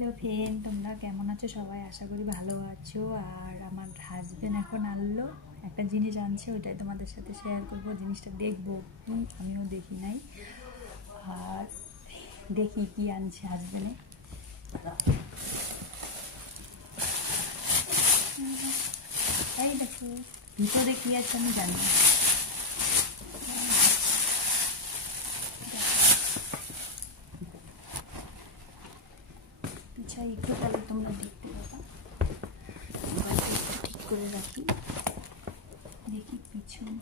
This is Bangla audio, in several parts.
হ্যালো ফ্রেন্ড, তোমরা কেমন আছো? সবাই আশা করি ভালো আছো। আর আমার হাজবেন্ড এখন আনলো একটা জিনিস আনছে, ওইটাই তোমাদের সাথে শেয়ার করবো। জিনিসটা দেখবো, আমিও দেখি নাই। আর দেখি কি আনছে হাজবেন্ডে। এই দেখো ভিতরে কি আছে আমি জানি না। পিছাই একটু, তাহলে তোমরা দেখতে পাবা। ঠিক করে রাখি, দেখি পিছন।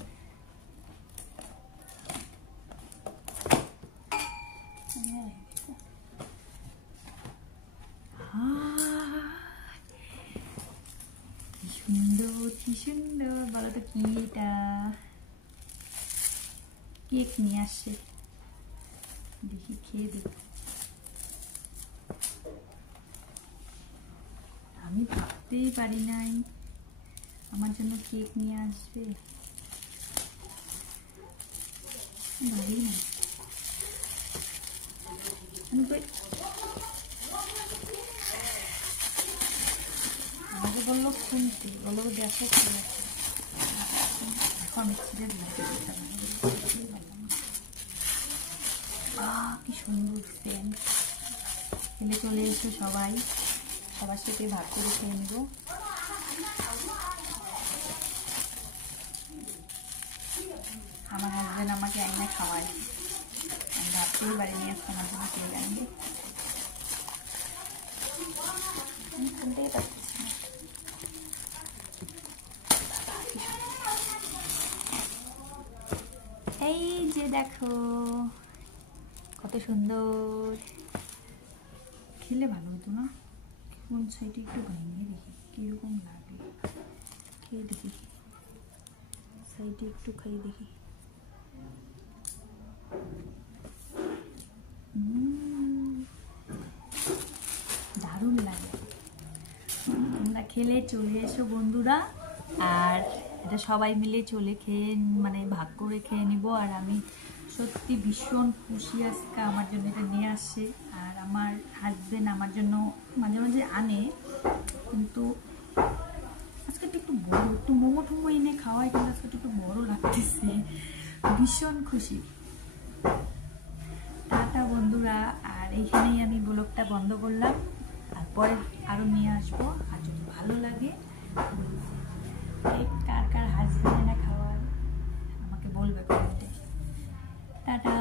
সুন্দর, কি সুন্দর, বলো তো কি এটা? কেক নিয়ে আসছে, দেখি খেয়ে দেখি। আমি ভাবতেই পারি নাই আমার জন্য কেক নিয়ে আসবে। ভাবি না আমাকে বললো শুনতে, বললো দেখো কি আছে। এখন ছিঁড়ে দিতে কি সুন্দর সেন্ট। খেলে চলে এসো সবাই, সবার সাথে ভাগ করে খেয়ে নেব। আমার হাজবেন্ড আমাকে এনে খাওয়ায়, আমি ভাবতেই পারিনি আজকে আমার জন্য কেক আনবে। আমি শুনতেই পারতেছি না। এই যে দেখো কত সুন্দর, খেলে ভালো হতো না? কোন সাইডে একটু ভেঙে দেখি কিরকম লাগে, খেয়ে দেখি। সাইডে একটু খাই দেখি। দারুণ লাগে। তোমরা খেলে চলে এসো বন্ধুরা, আর এটা সবাই মিলে চলে খেয়ে মানে ভাগ করে খেয়ে নিব। আর আমি সত্যি ভীষণ খুশি আজকে আমার জন্য এটা নিয়ে আসছে। আর আমার হাজবেন্ড আমার জন্য মাঝে মাঝে আনে, কিন্তু আজকে একটু বড়, একটু মোমো টোমো এনে খাওয়াই, কিন্তু আজকে একটু বড় লাগতেছে। ভীষণ খুশি। টাটা বন্ধুরা, আর এইখানেই আমি ব্লগটা বন্ধ করলাম। তারপরে আরও নিয়ে আসবো। আর যদি ভালো লাগে কার কার হাজবেন্ড না খাওয়ার আমাকে বলবে কমেন্টে। টাটা।